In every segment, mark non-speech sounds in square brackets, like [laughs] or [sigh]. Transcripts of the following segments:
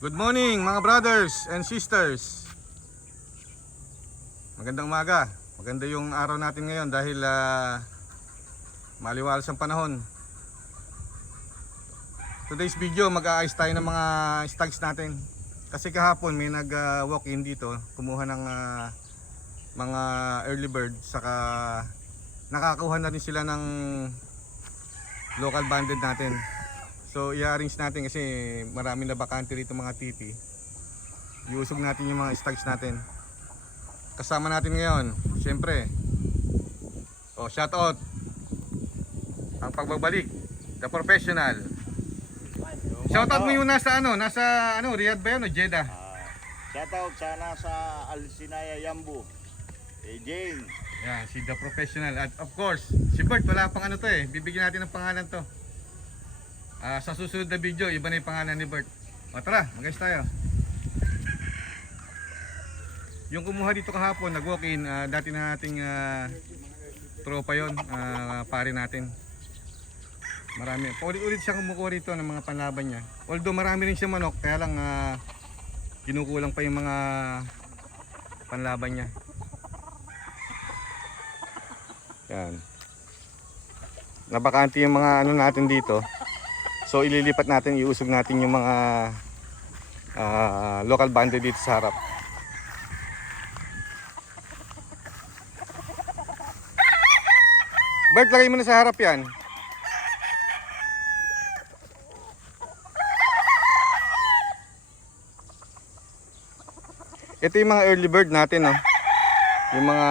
Good morning mga brothers and sisters. Magandang umaga. Maganda yung araw natin ngayon dahil ah, maliwalas ang panahon. Today's video mag-aayos tayo ng mga stags natin. Kasi kahapon may nag-walk-in dito, kumuha ng ah, mga early bird saka nakakuha na rin sila ng local banded natin. So i-arrange natin kasi marami na bakante rito mga titi. Iusog natin yung mga stags natin. Kasama natin ngayon, syempre. Oh, shout out. Ang pagbabalik, the professional. Shout out mo yung nasa ano, nasa ano, Riyadh ba yan o Jeddah? Ah, shoutout sana sa Alcinaya Yambu. Eh, Jane. Yan, si the professional. At of course, si Bert, wala pang ano to eh. Bibigyan natin ng pangalan to. Ah, sa susunod na video, iba na yung pangalan ni Bert. O tara, mag tayo. Yung kumuha dito kahapon, nag-walk-in, ah, dati na nating ah, tropa yon pare natin. Marami. Paulit-ulit siya kumukuha rito ng mga panlaban niya. Although marami rin siya manok, kaya lang ah, kinukulang pa yung mga panlaban niya. Yan. Nabakante yung mga ano natin dito. So ililipat natin, iusog natin yung mga ah, local band dito sa harap. Bert, lagay mo na sa harap yan. Ito yung mga early bird natin, no? Yung mga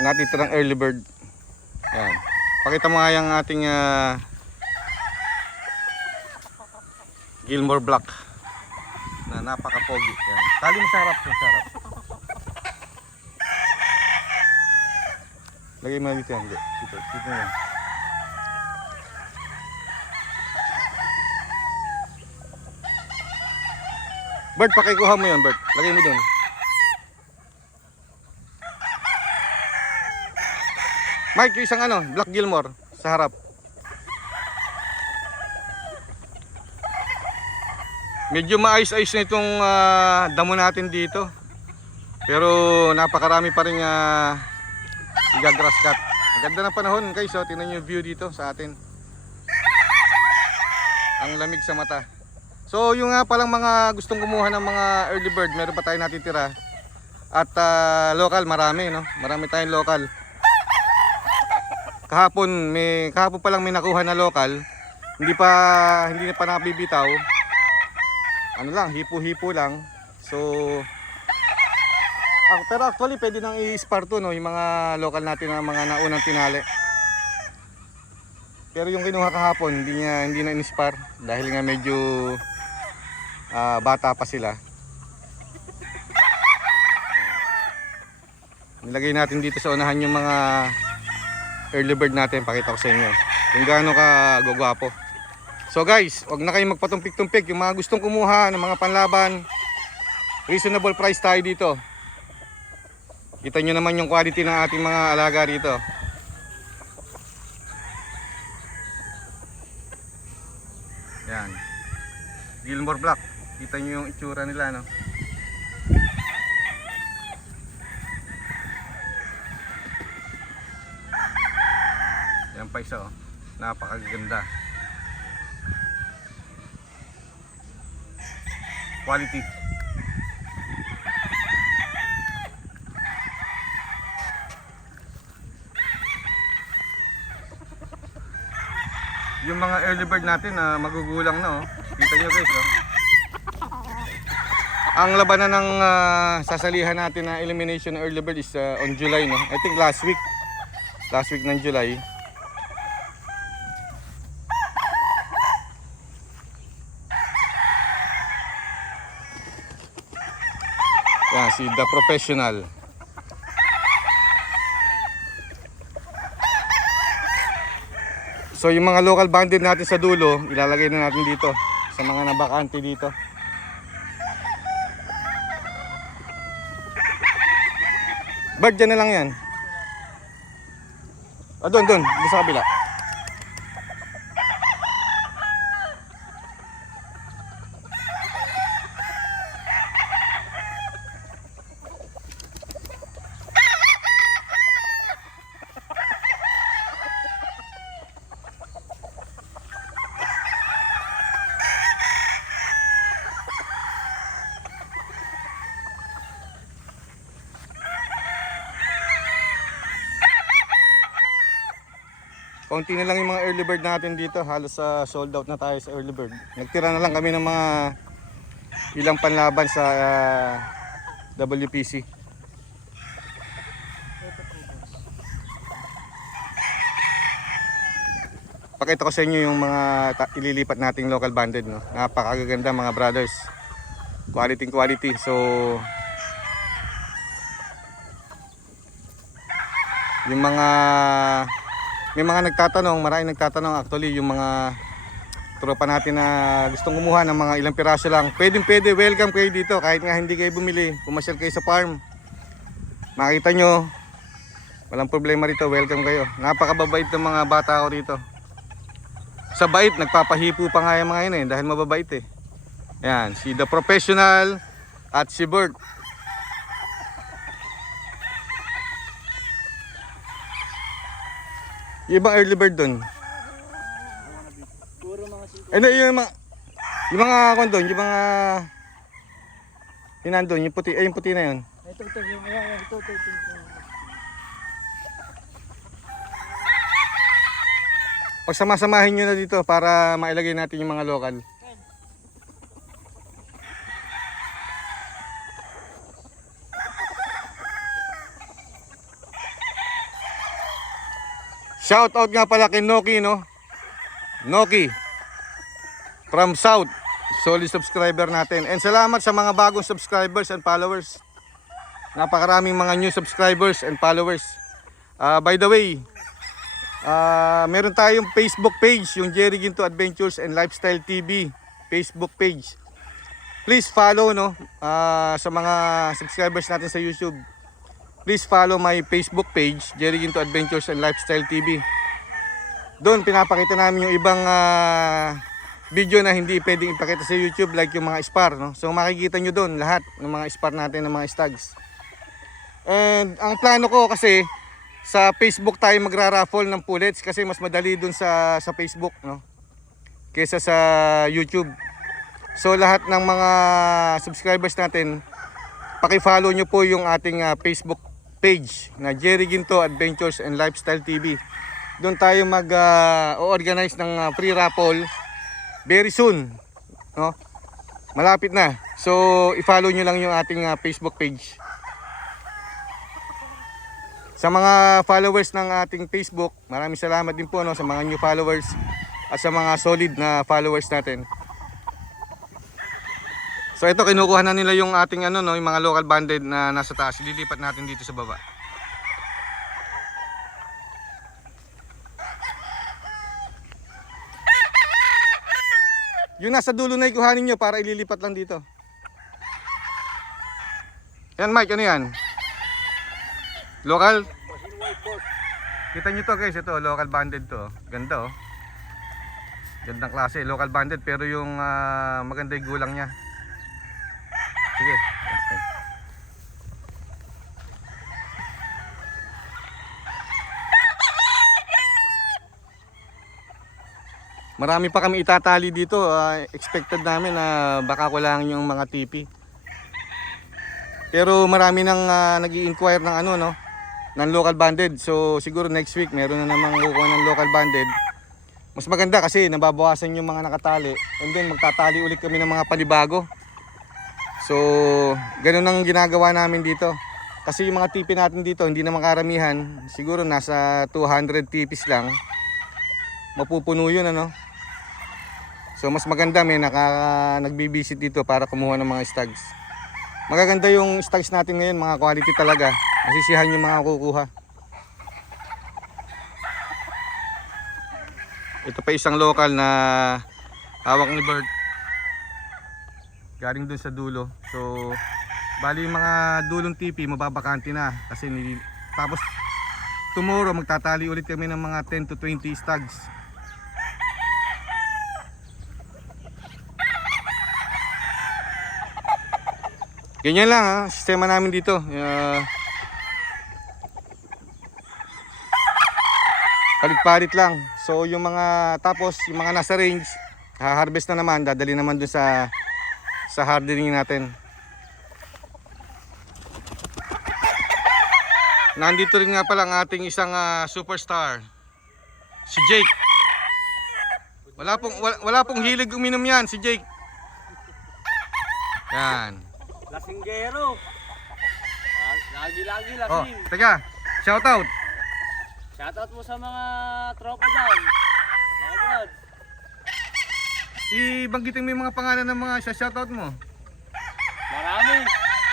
natitirang early bird. Yan. Pakita mo nga yung ating ah, Gilmore Black na napaka-pogi. Yan. Tali mo sa harap, sa harap. Lagay mo dito yan. Dito, dito, dito yan. Bert, pakikuha mo yun, Bert. Lagay mo dun. Mike, yung isang ano, Black Gilmore sa harap. Medyo maayos-ayos na itong ah, damo natin dito. Pero napakarami pa rin uh, igagrass cut. Ang ganda ng panahon guys, oh. tingnan nyo yung view dito sa atin. Ang lamig sa mata. So yung nga palang mga gustong kumuha ng mga early bird, meron pa tayo natitira. At ah, local marami no. Marami tayong local kahapon may kahapon pa lang may nakuha na local. Hindi pa hindi pa nabibitaw. Ano lang hipo-hipo lang. So ah, pero actually pwede nang i-spar to no? Yung mga local natin na mga naunang tinali. Pero yung kinuha kahapon hindi niya hindi na in-spar. Dahil nga medyo ah, bata pa sila. Nilagay natin dito sa unahan yung mga early bird natin pakita ko sa inyo. Kung gaano ka gugwapo so guys wag na kayong magpatumpik-tumpik. Yung mga gustong kumuha ng mga panlaban reasonable price tayo dito. Kita nyo naman yung quality ng ating mga alaga rito yan. Gilmore Black. Kita nyo yung itsura nila no pa isa oh. Napakaganda. Quality. Yung mga early bird natin na magugulang na oh. Kita nyo guys oh. Ang labanan ng ah, sasalihan natin na elimination early bird is ah, on July no. I think last week. Last week ng July. Yan, si The Professional. So yung mga local banded natin sa dulo, ilalagay na natin dito sa mga nabakante dito. Bird dyan na lang yan. Ah, doon, doon. Doon sa kabila. Konti na lang yung mga early bird natin dito. Halos sa sold out na tayo sa early bird. Nagtira na lang kami ng mga ilang panlaban sa ah, WPC. Pakita ko sa inyo yung mga ililipat nating local banded. No? Napakagaganda mga brothers. Quality quality. So, yung mga may mga nagtatanong, maraming nagtatanong actually yung mga tropa natin na gustong kumuha ng mga ilang piraso lang. Pwedeng pwede, welcome kayo dito kahit nga hindi kayo bumili. Pumasyal kayo sa farm. Makita nyo, walang problema rito, welcome kayo. Napakababait ng mga bata ko dito. Sa bait, nagpapahipo pa nga yung mga yun eh, dahil mababait eh. Yan, si The Professional at si Bert. Yung ibang early bird doon. Puro mga singko. Ano yung mga yung mga kon doon, yung mga yung nandun, yung puti, ay yung puti na yun. Ito, ito, yung mga ito, ito, ito, ito. Pagsama-samahin nyo na dito para mailagay natin yung mga lokal. Shout out nga pala kay Noki no. Noki from South. Solid subscriber natin. And salamat sa mga bagong subscribers and followers. Napakaraming mga new subscribers and followers. Ah, by the way, Ah, meron tayong Facebook page, yung Jerry Ginto Adventures and Lifestyle TV Facebook page. Please follow no ah, sa mga subscribers natin sa YouTube. Please follow my Facebook page, Jerry Ginto Adventures and Lifestyle TV. Doon pinapakita namin yung ibang ah, video na hindi pwedeng ipakita sa YouTube like yung mga spar no. So makikita nyo doon lahat ng mga spar natin ng mga stags. And ang plano ko kasi sa Facebook tayo magra-raffle ng pullets kasi mas madali dun sa sa Facebook no kaysa sa YouTube. So lahat ng mga subscribers natin paki-follow nyo po yung ating ah, Facebook page na Jerry Ginto Adventures and Lifestyle TV. Doon tayo mag-organize ng ah, free raffle very soon. No? Malapit na. So i-follow nyo lang yung ating ah, Facebook page. Sa mga followers ng ating Facebook, maraming salamat din po no, sa mga new followers at sa mga solid na followers natin. So ito kinukuha na nila yung ating ano no, yung mga local banded na nasa taas. Lilipat natin dito sa baba. Yung nasa dulo na ikuhanin nyo para ililipat lang dito. Yan Mike, ano yan? Local? Kita nyo to guys, ito local banded to. Ganda oh. Gandang klase, local banded pero yung ah, maganda yung gulang niya. Sige. Okay. Marami pa kami itatali dito. ah, expected namin na baka kulang yung mga tipi. Pero marami nang uh, nag inquire ng ano no, ng local banded. So siguro next week meron na namang kukuha ng local banded. Mas maganda kasi nababawasan yung mga nakatali and then magtatali ulit kami ng mga panibago. So ganun ang ginagawa namin dito. Kasi yung mga tipi natin dito hindi naman karamihan. Siguro nasa 200 tipis lang. Mapupuno yun ano. So mas maganda may naka nagbi-visit dito para kumuha ng mga stags. Magaganda yung stags natin ngayon, mga quality talaga. Masisihan yung mga kukuha. Ito pa isang local na hawak ni Bert. Galing dun sa dulo. So, bali yung mga dulong tipi, mababakante na. Kasi tapos tomorrow magtatali ulit kami ng mga 10 to 20 stags. Ganyan lang ha, sistema namin dito. Uh, palit-palit lang. So yung mga tapos yung mga nasa range, ha-harvest na naman, dadali naman dun sa sa hardening natin. Nandito rin nga pala ang ating isang ah, superstar. Si Jake. Wala pong wala, wala pong hilig uminom yan si Jake. Yan. Lasinggero. Lagi-lagi Oh, lasing. teka. Shout out. Shoutout mo sa mga tropa dyan. Ibanggitin mo yung mga pangalan ng mga shoutout mo. Marami.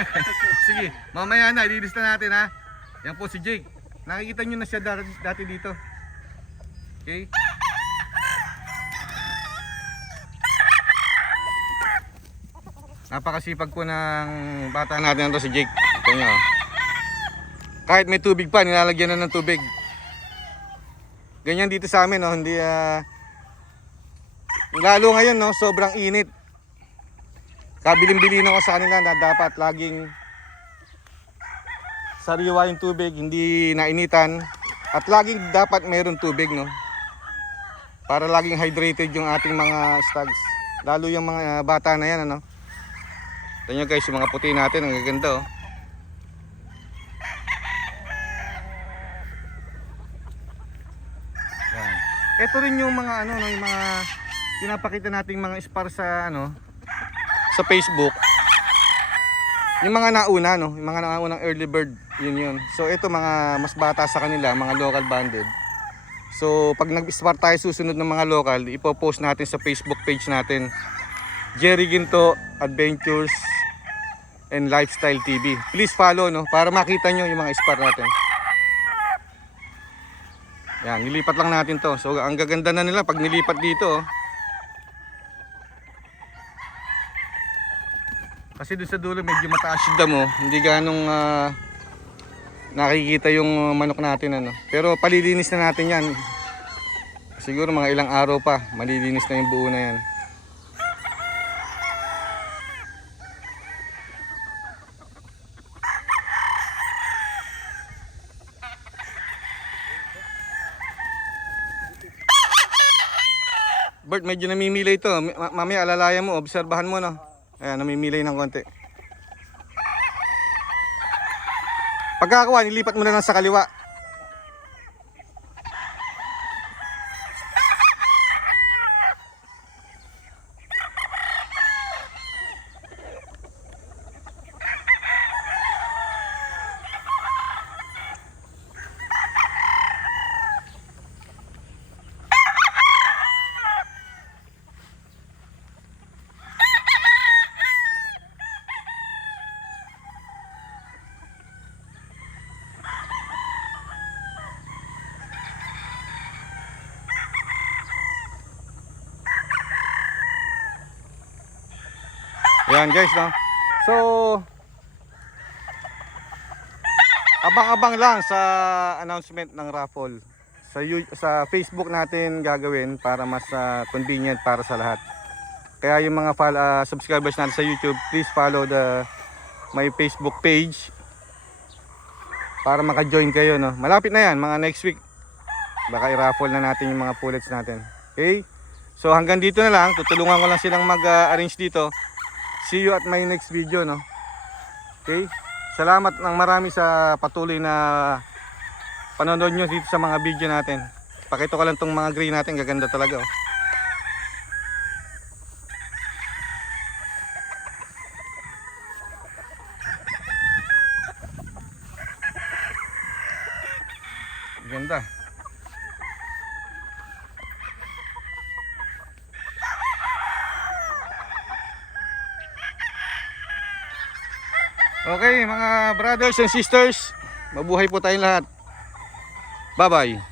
[laughs] Sige, mamaya na, ililista natin ha. Yan po si Jake. Nakikita nyo na siya dati, dito. Okay? Napakasipag po ng bata natin ito si Jake. Ito nyo. Kahit may tubig pa, nilalagyan na ng tubig. Ganyan dito sa amin, no? hindi ah, lalo ngayon, no? sobrang init. Kabilin-bilin ako sa kanila na dapat laging sariwa yung tubig, hindi nainitan. At laging dapat mayroon tubig, no? Para laging hydrated yung ating mga stags. Lalo yung mga bata na yan, ano? Ito nyo guys, yung mga puti natin, ang gaganda, oh. Yan. Ito rin yung mga ano, no, yung mga pinapakita nating mga spar sa ano, sa Facebook. Yung mga nauna, no? Yung mga naunang early bird, yun yun. So ito mga mas bata sa kanila, mga local banded. So pag nag-start tayo susunod ng mga local, ipo-post natin sa Facebook page natin. Jerry Ginto Adventures and Lifestyle TV. Please follow, no? Para makita nyo yung mga spar natin. Yan, nilipat lang natin to. So ang gaganda na nila pag nilipat dito, oh. Kasi doon sa dulo medyo mataas yung damo, hindi ganong ah, nakikita yung manok natin ano. Pero palilinis na natin 'yan. Siguro mga ilang araw pa, malilinis na yung buo na 'yan. Bert, medyo namimilay ito. Ma- mamaya alalayan mo, obserbahan mo no. Ayan, namimilay ng konti. Pagkakawa, nilipat mo na lang sa kaliwa. Ayan guys, no. So Abang-abang lang sa announcement ng raffle. Sa sa Facebook natin gagawin para mas ah, convenient para sa lahat. Kaya yung mga ah, subscribers natin sa YouTube, please follow the my Facebook page para maka-join kayo, no. Malapit na 'yan, mga next week. Baka i-raffle na natin yung mga pullets natin. Okay? So hanggang dito na lang, tutulungan ko lang silang mag-arrange dito. See you at my next video, no. Okay? Salamat ng marami sa patuloy na panonood nyo dito sa mga video natin. Pakita ko lang tong mga gray natin, gaganda talaga. Oh. Ganda. Okay mga brothers and sisters, mabuhay po tayong lahat. Bye bye.